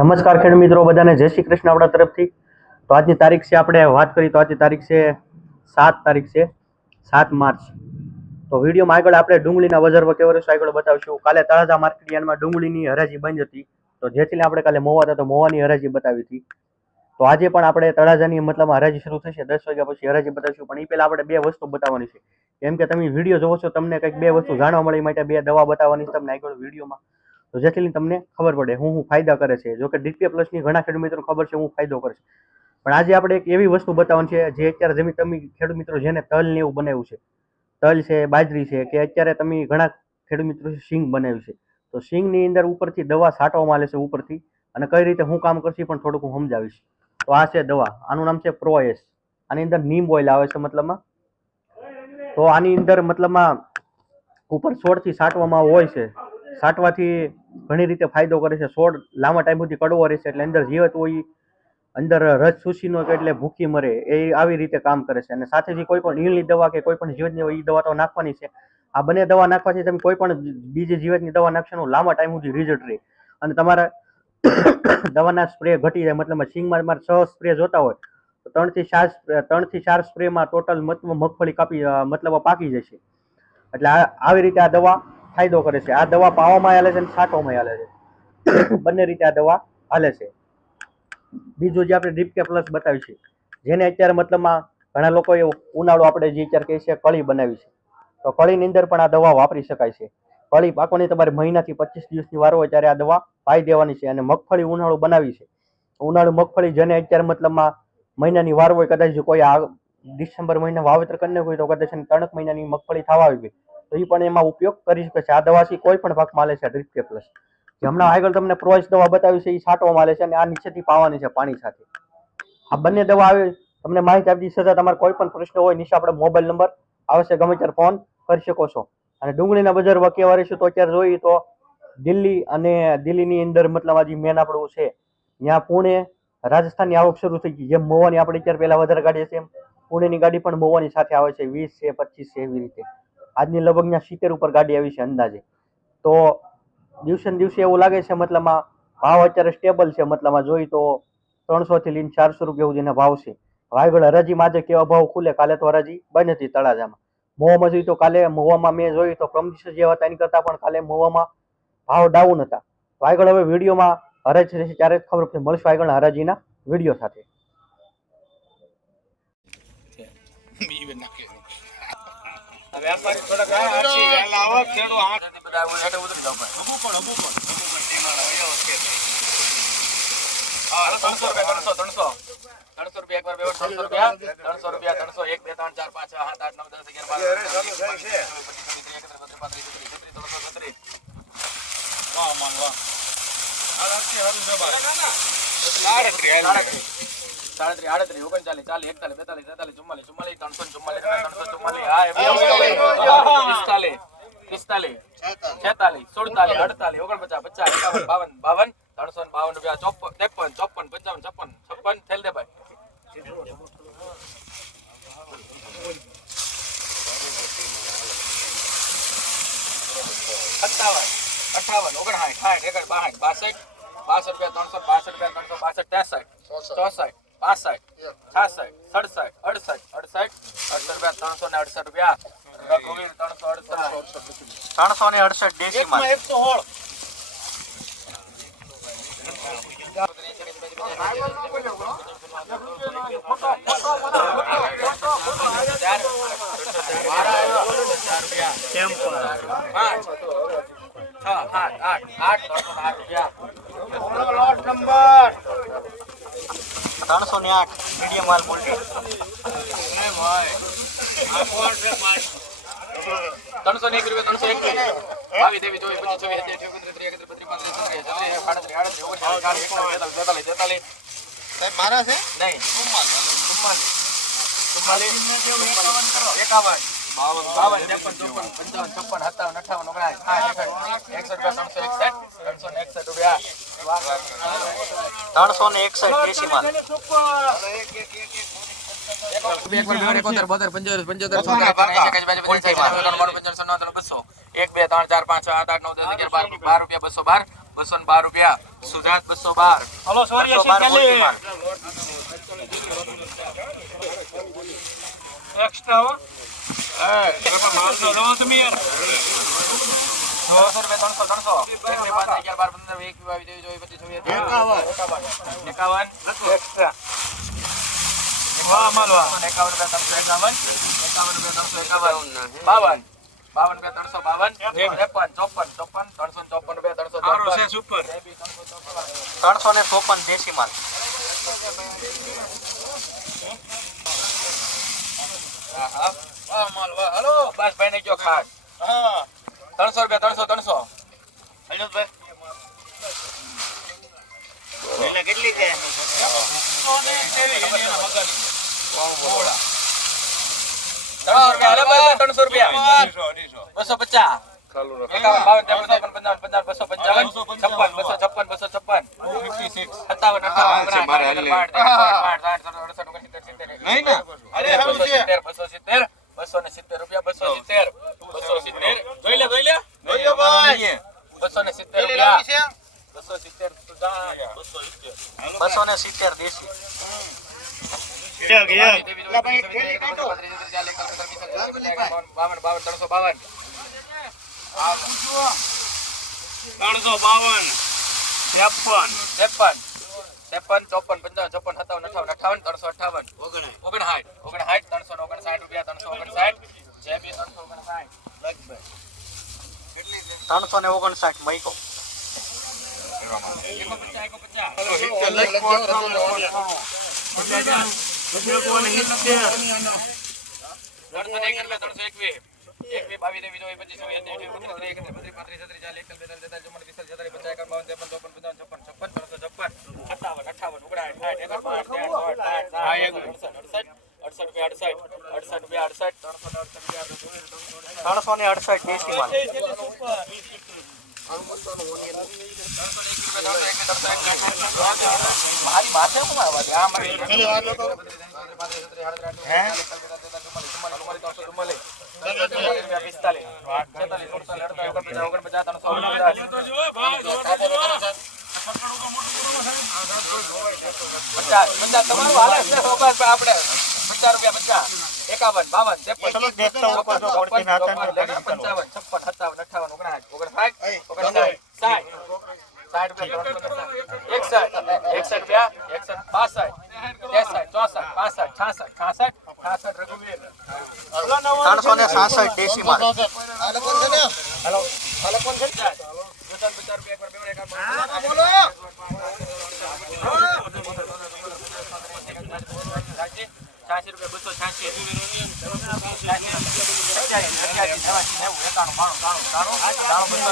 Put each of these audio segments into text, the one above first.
નમસ્કાર ખેડ મિત્રો, બધાને જય શ્રી કૃષ્ણ આપણા તરફથી. તો આજની તારીખ છે આપણે વાત કરી, તો આજની તારીખ છે સાત તારીખ છે, સાત માર્ચ. તો વિડીયોમાં આગળ આપણે ડુંગળીના બજાર કેવો રહેશે આગળ બતાવીશું. કાલે તળાજા માર્કેટ યાર્ડમાં ડુંગળીની હરાજી બંધ હતી. તો જેથી આપણે કાલે મોવા હતા તો મોવાની હરાજી બતાવી હતી. તો આજે પણ આપણે તળાજાની મતલબ હરાજી શરૂ થશે, દસ વાગ્યા પછી હરાજી બતાવીશું. પણ એ પહેલાં આપણે બે વસ્તુ બતાવવાની છે. કેમ કે તમે વીડિયો જોવો છો, તમને કંઈક બે વસ્તુ જાણવા મળી માટે બે દવા બતાવવાની તમને આગળ વિડીયોમાં તો જેથી તમને ખબર પડે, હું હું ફાયદા કરે છે. જો કે ડીપીએ પ્લસની ઘણા ખેડૂત મિત્રો ખબર છે, હું ફાયદો કરે છે. પણ આજે આપણે એક એવી વસ્તુ બતાવવાની છે, જે અત્યારે જમીન તમે ખેડૂત મિત્રો જેને તલ ને એવું બનાવ્યું છે, તલ છે, બાજરી છે, કે અત્યારે તમે ઘણા ખેડૂત મિત્રો સિંગ બનાવ્યું છે. તો સિંગની અંદર ઉપરથી દવા છાંટવામાં આવે છે, ઉપરથી. અને કઈ રીતે હું કામ કરશે પણ થોડુંક હું સમજાવીશ. તો આ છે દવા. આનું નામ છે પ્રોએસ. આની અંદર નીમ ઓઇલ આવે છે મતલબમાં. તો આની અંદર મતલબમાં ઉપર છોડથી છાંટવામાં હોય છે. છાંટવાથી ઘણી રીતે ફાયદો કરે છે. છોડ લાંબા ટાઈમ સુધી કડવો રહેશે એટલે અંદર જીવત હોય, અંદર રસ શૂષીનો કે એટલે ભૂખી મરે. એ આવી રીતે કામ કરે છે. અને સાથે જે કોઈ પણ ઈળની દવા કે કોઈ પણ જીવતની હોય એ દવા તો નાખવાની છે. આ બંને દવા નાખવાથી તમે કોઈ પણ બીજી જીવતની દવા નાખશો ને લાંબા ટાઈમ સુધી રિઝલ્ટ રહે. અને તમારા દવાના સ્પ્રે ઘટી જાય, મતલબ સિંગમાં તમારે છ સ્પ્રે જોતા હોય, તો ત્રણથી ચાર ત્રણથી ચાર સ્પ્રેમાં ટોટલ મગફળી કાપી મતલબ પાકી જશે. એટલે આવી રીતે આ દવા ફાયદો કરે છે. આ દવા પાવામાં હાલે છે અને છાંટવામાં હાલે છે. બંને રીતે આ દવા હાલે છે. બીજું જે આપણે ડીપકે પ્લસ બતાવ્યું છે, જેને અત્યારે મતલબમાં ઘણા લોકોએ ઉનાળો આપણે જે અત્યારે કહે છે કળી બનાવી છે. તો કળીની અંદર પણ આ દવા વાપરી શકાય છે. કળી પાકોની તમારે મહિનાથી પચીસ દિવસની વાર હોય ત્યારે આ દવા પાઈ દેવાની છે અને મગફળી ઉનાળો બનાવી છે. ઉનાળુ મગફળી જેને અત્યારે મતલબમાં મહિનાની વાર હોય, કદાચ કોઈ આ ડિસેમ્બર મહિના વાવેતર કરીને હોય તો કદાચ ત્રણેક મહિનાની મગફળી થવા આવી તો એ પણ એમાં ઉપયોગ કરી શકે છે. આ દવાથી કોઈ પણ પાકમાં આલે છે ડ્રીપ કે પ્લસ જે હમણાં આગળ તમને પ્રોઇસ દવા બતાવી છે એ છાંટવામાં આલે છે અને આ નીચેથી પાવાની છે, પાણી સાથે. આ બંને દવા આવે, તમને માહિતી આપી છતાં તમારે કોઈ પણ પ્રશ્ન હોય, નીચે આપણે મોબાઈલ નંબર આવશે, ગમે ત્યારે ફોન કરી શકો છો. અને ડુંગળીના બજાર કેવા વારીશું તો અત્યારે જોઈએ તો દિલ્હી અને દિલ્હીની અંદર મતલબ આજે મેન આપણું છે, ત્યાં પુણે, રાજસ્થાનની આવક શરૂ થઈ ગઈ. જેમ મોવાની આપણે અત્યારે પહેલાં વધારે ગાડી છે એમ, પુણેની ગાડી પણ મોવાની સાથે આવે છે, વીસ છે, પચીસ છે એવી રીતે. આજની લગભગ ત્યાં સિત્તેર ઉપર ગાડી આવી છે અંદાજે. તો દિવસે ને દિવસે એવું લાગે છે મતલબમાં ભાવ અત્યારે સ્ટેબલ છે, મતલબમાં જોઈ તો ત્રણસો થી લઈને ચારસો રૂપિયા સુધીના ભાવ છે. વાયગળ હરાજીમાં આજે કેવા ભાવ ખુલે? કાલે તો હરાજી બંધ હતી તળાજામાં. મોવામાં જોઈ તો કાલે, મોવામાં મેં જોયું તો પ્રમદિશ જેવા હતા એની કરતાં પણ કાલે મોવામાં ભાવ ડાઉન હતા. તો હવે વિડીયોમાં હરાજ રહેશે ત્યારે જ ખબર પડશે. મળશે આગળ હરાજીના વીડિયો સાથે. વેપારી થોડાક આ આવો, ખેડૂ હાથ બધા આવું હેઠે ઉતરી જાવ ભાઈ. હા, ત્રણસો રૂપિયા, ત્રણસો, ત્રણસો. ત્રણસો રૂપિયા એકવાર બે વાર ત્રણસો રૂપિયા, રૂપિયા, ત્રણસો, એક, બે, ત્રણ, ચાર, પાંચ, છ, આઠ, બાર, તેર, ચૌદ, પંદર, વીસ, એકવીસ, બાવીસ, ત્રેવીસ, ચોવીસ, પચીસ, છવ્વીસ, સત્યાવીસ, અઠ્યાવીસ, ઓગણત્રીસ, ત્રીસ, વાહ, માન, વાહ. આડત્રીસ, સાડત્રીસ, આડત્રીસ, ઓગણચાલીસ, ચાલીસ, એકતાલીસ, બેતાલીસ, તેતાલીસ, ચુમ્માલીસ, ચુમ્માલીસ, ત્રણસો ચુમ્માલીસ, ત્રણસો ચુમ્માલીસ, પિસ્તાલીસ, પિસ્તાલીસ, છેતાલીસ, સુડતાલીસ, અડતાલીસ, ઓગણપચાસ, પચાસ, એકાવન, બાવન, બાવન, ત્રણસો બાવન રૂપિયા, ચોપન, ત્રેપન, ચોપન, પંચાવન, છપ્પન, છપ્પન, થેલ દે ભાઈ. સત્તાવન, અઠાવન, ઓગણસાઠ, સાઠ, એકસઠ, બાસઠ, બાસઠ, બાસઠ રૂપિયા, ત્રણસો, બાસઠ રૂપિયા, ત્રણસો, બાસઠ, ત્રેસઠ, ચોસઠ, પાસઠ, છાસઠ, સડસઠ, અડસઠ, અડસઠ, અડસઠ રૂપિયા, ત્રણસો ને અડસઠ રૂપિયા. ત્રણસો અડસઠ. ત્રણસો ને અડસઠ ડેસીમાં પાંચ, છ, સાત, આઠ, આઠ, ત્રણસો ને આઠ રૂપિયા. ત્રણસો ને આઠ મીડિયમ માલ મોલ્ટી ત્રણસો ને એક રૂપિયા ત્રણસો એક બાવીસ ત્રેવીસ ચોવીસ પચીસ સત્યાવીસ અઠ્યાવીસ, ત્રીસ, એકત્રીસ, બત્રીસ, પાંત્રીસ, છત્રીસ, છત્રીસ, સાડત્રીસ, આડત્રીસ, ઓગણચાલીસ, ચાલીસ, એકતાલીસ, બેતાલીસ, તેતાલીસ, મારા છે? નહીં. ચુમ્માલીસ ચુમ્માલીસ એકાવન. બાવન ત્રેપન ચોપન પંચાવન છપ્પન સત્તાવન અઠાવન ઓગણસાઠ એકસઠ એકસઠ રૂપિયા ત્રણસો એકસઠ ત્રણસો ને એકસઠ રૂપિયા. ત્રણસો ને એકસઠ ડેસીમાં એક બે ત્રણ ચાર પાંચ છ સાત આઠ નવ દસ અગિયાર બાર બાર રૂપિયા બસો બાર. બસો ને બાર રૂપિયા. સુજાત બસો બાર. હલો બસો બાર એક્સ્ટ્રા બાવન બાવન રૂપિયા ત્રણસો બાવન ત્રેપન ચોપન ચોપન ત્રણસો ચોપન રૂપિયા ત્રણસો ત્રણસો ને ચોપન દેશી માલ હલો અબ્બાસભાઈ ને કયો ખાસ ત્રણસો રૂપિયા ત્રણસો ત્રણસો કેટલી છે ત્રણસો રૂપિયા ભાઈ, બસો પચાસ બસો પંચાવન છપ્પન બસો છપ્પન બસો છપ્પન સત્તાવન અઠાવન નહીં ને? અરે, બસો બસો ને સિત્તેર રૂપિયા બસો સિત્તેર. બસો સિત્તેર. જોઈ લે જોઈ લે. બસો ને સિત્તેર રૂપિયા. બસો સિત્તેર બસો સિત્તેર. બસો ને સિત્તેર દેશી બાવન બાવન ત્રણસો બાવન. ત્રણસો બાવન. ત્રેપન. ત્રેપન. ત્રેપન ચોપન પંચાવન છપ્પન સત્તાવન અઠાવન અઠાવન ત્રણસો અઠાવન. ઓગણસાઠ. ઓગણસાઠ. ત્રણસો ને ઓગણસાઠ રૂપિયા ત્રણસો ઓગણસાઠ. જે બી ત્રણસો ઓગણસાઠ ત્રણસો ને ઓગણસાઠ મૈકો ત્રણસો એકવીસ. એકવીસ બાવીસ ત્રેવીસ ચોવીસ પચીસ છવ્વીસ સત્યાવીસ અઠ્યાવીસ ઓગણત્રીસ એકત્રીસ બત્રીસ પાંત્રીસ છત્રીસ ચાલીસ એકતાલીસ બેતાલીસ તેતાલીસ ચુમ્માલીસ પિસ્તાલીસ છેતાલીસ પચાસ એકાવન બાવન ત્રેપન ચોપન પંચાવન છપ્પન છપ્પન ત્રણસો છપ્પન. સત્તાવન અઠાવન ઓગણસાઠ સાઠ એકસઠ બાસઠ ત્રેસઠ ચોસઠ સાઠ સાઠ અડસઠ અડસઠ અડસઠ રૂપિયા અડસઠ અડસઠ રૂપિયા અડસઠ. ત્રણસો ને અડસઠ રૂપિયા ત્રણસો ને અડસઠ દેશી માલ મારી માથે શું આવવા દે? આ મારી પિસ્તાલીસ, છેતાલીસ, સુડતાલીસ, અડતાલીસ, ઓગણપચાસ, ઓગણપચાસ, ત્રણસો ઓગણપચાસ. પચાસ, પચાસ તમારું હાલે છે ને સોપાસ પર આપણે પચાસ રૂપિયા પચાસ. એકાવન બાવન ત્રેપન. પંચાવન છપ્પન સત્તાવન અઠાવન ઓગણસાઠ ઓગણસાઠ સાઠ સાઠ. એકસઠ એકસઠ રૂપિયા એકસઠ બાસઠ ચોસઠ પાસઠ છાસઠ છાસઠ છાસઠ રઘુવીર. ત્રણસો ને સાસઠ દેશી માલ પચાસ પચાસ રૂપિયા એકવાર બેવડે એકાવન છ્યાસી છ્યાસી રૂપિયા બસો છ્યાસી અઠ્યાસી અઠ્યાસી નેવાસી નેવું એકાણું બાણું ત્રાણું બસો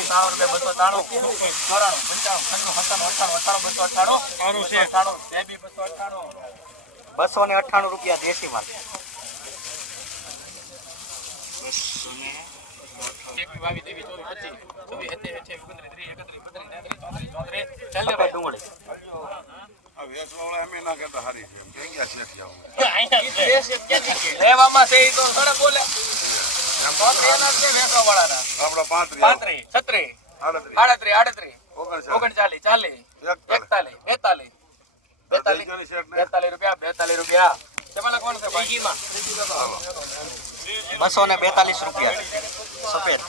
ત્રાણું બસો ત્રાણું ચોરાણું પંચાણું સત્તાણું અઠ્ઠાણું બસો અઠ્ઠાણું અઠ્ઠાણું બસો અઠ્ઠાણું બસો ને અઠ્ઠાણું રૂપિયા દેશી માં ડુંગળી લેવામાં છે ઈ તો ઘણા બોલે. ચોત્રીસના જ છે વેચવાવાળાના. પાંત્રીસ છત્રીસ આડત્રીસ. આડત્રીસ ઓગણચાલીસ. ચાલીસ એકતાલીસ. બેતાલીસ. બેતાલીસ. રૂપિયા બેતાલીસ રૂપિયા? બસો ને બેતાલીસ રૂપિયા. સફેદ.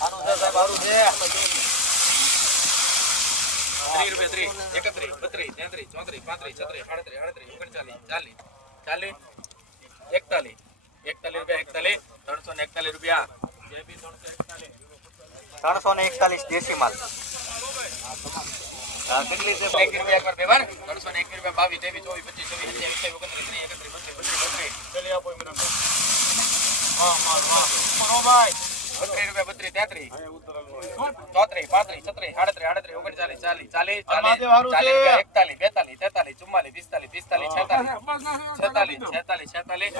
આનું સાહેબ, આનું છે. ત્રીસ રૂપિયા, ત્રીસ, એકત્રીસ, બત્રીસ, તેત્રીસ, ચોત્રીસ, પાંત્રીસ, છત્રીસ, સાડત્રીસ, આડત્રીસ, ઓગણચાલીસ, ચાલીસ, ચાલીસ, એકતાલીસ, એકતાલીસ રૂપિયા, એકતાલીસ, ત્રણસો ને એકતાલીસ રૂપિયા. જે બી ત્રણસો એકતાલીસ. ત્રણસો ને એકતાલીસ દેશી માલ હા, કેટલી છે? એકવીસ રૂપિયા એકવાર બે વાર. ત્રણસો ને એકવીસ રૂપિયા, બાવીસ, ત્રેવીસ, ચોવીસ, પચીસ, છવ્વીસ, સત્યાવીસ, અઠ્યાવીસ, ઓગણત્રીસ, ત્રીસ, એકત્રીસ, બત્રીસ, બત્રીસ, બત્રીસ. બત્રીસ રૂપિયા, બત્રીસ, તેત્રીસ. ચોત્રીસ, પાંત્રીસ, છત્રીસ, સાડત્રીસ, આડત્રીસ, ઓગણચાલીસ, ચાલીસ, ચાલીસ, એકતાલીસ, બેતાલીસ, તેતાલીસ, ચુમ્માલીસ, પિસ્તાલીસ, પિસ્તાલીસ, છેતાલીસ, છેતાલીસ, છેતાલીસ, છેતાલીસ,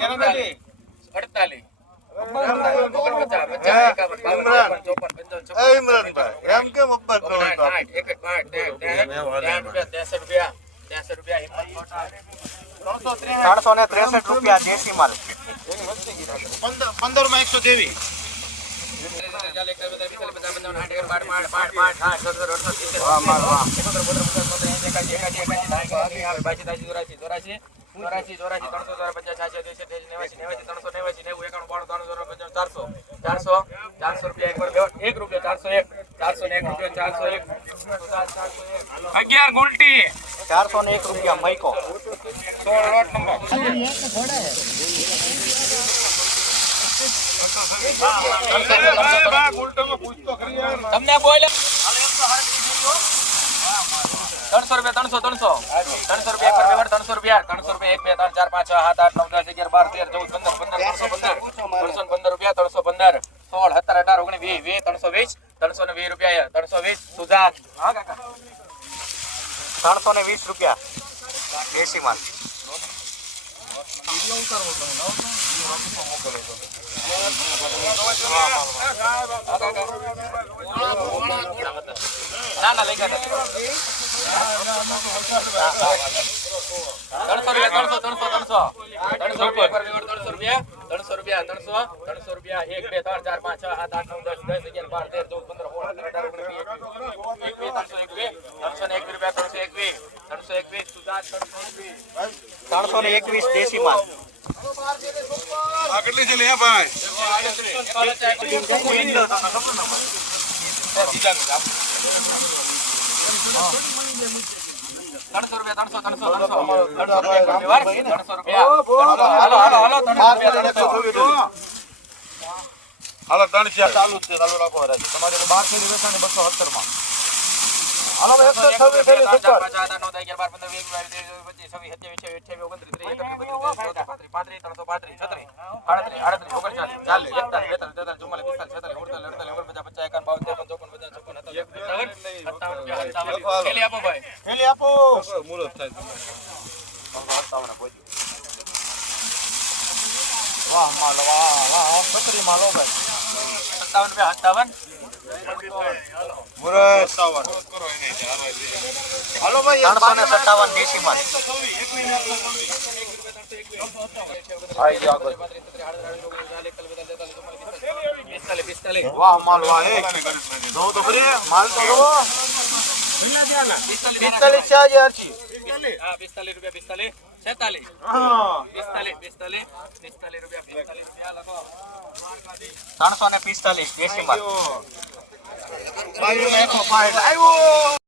છેતાલીસ, અડતાલીસ, ત્રણસો ને ત્રેસઠ રૂપિયા દેશી માલ. પંદરમાં એકસો ત્રેવીસ. અગિયાર ગુલટી. ચારસો ને એક રૂપિયા મૈકો સોળ નંબર. તમને બોલ. ત્રણસો રૂપિયા, ત્રણસો ત્રણસો. ત્રણસો રૂપિયા ત્રણસો રૂપિયા. ત્રણસો રૂપિયા એક, બે, ત્રણ, ચાર, પાંચ, છ આઠ, નવ, દસ, અગિયાર, બાર, તેર, ચૌદ, પંદર પંદર, ત્રણસો, પંદર. પંદર રૂપિયા, ત્રણસો પંદર. સોળ, સત્તર, અઢાર, ઓગણીસ, વીસ ત્રણસો વીસ, ત્રણસો ને વીસ રૂપિયા ત્રણસો વીસ કાકા. ત્રણસો ને વીસ રૂપિયા. ના ના લઈ ગયા ત્રણસો રૂપિયા ત્રણસો રૂપિયા રૂપિયા રૂપિયા રૂપિયા એક બે ત્રણ ચાર પાંચ છ સાત આઠ નવ દસ દસ અગિયાર બાર તેર ચૌદ પંદર સોળ અઢાર ઓગણીસ ત્રણસો રૂપિયા એકવીસ ત્રણસો એકવીસ સુધાર ત્રણસો એકવીસ ત્રણસો ને એકવીસ દેશી માલ કેટલી છે લે ભાઈ? ત્રણસો રૂપિયા ત્રણસો ત્રણસો ત્રણસો ત્રણસો રૂપિયા હાલો ત્રણ ચાર ચાલુ છે ચાલુ રાખો હરાજ. તમારે બારસો રૂપિયા બસો સત્તરમાં હાલો ભાઈ, એકસો છવ્વીસ થેલી સુપર. થેલી આપો વાહ માલો વાહ વાહ બકરી માલ ભાઈ. મુરત સાવર હાલો ભાઈ એક ત્રણસો ને સત્તાવન દેશી પિસ્તાલીસ વાહ માલ વાહ એક. તો ખરી માલ તો જોવો પિસ્તાલીસ છે આજે હરચી હા પિસ્તાલીસ રૂપિયા પિસ્તાલીસ છેતાલીસ હા પિસ્તાલીસ પિસ્તાલીસ પિસ્તાલીસ રૂપિયા પિસ્તાલીસ રૂપિયા લખો ત્રણસો ને પિસ્તાલીસ દેશી માલ આવ્યો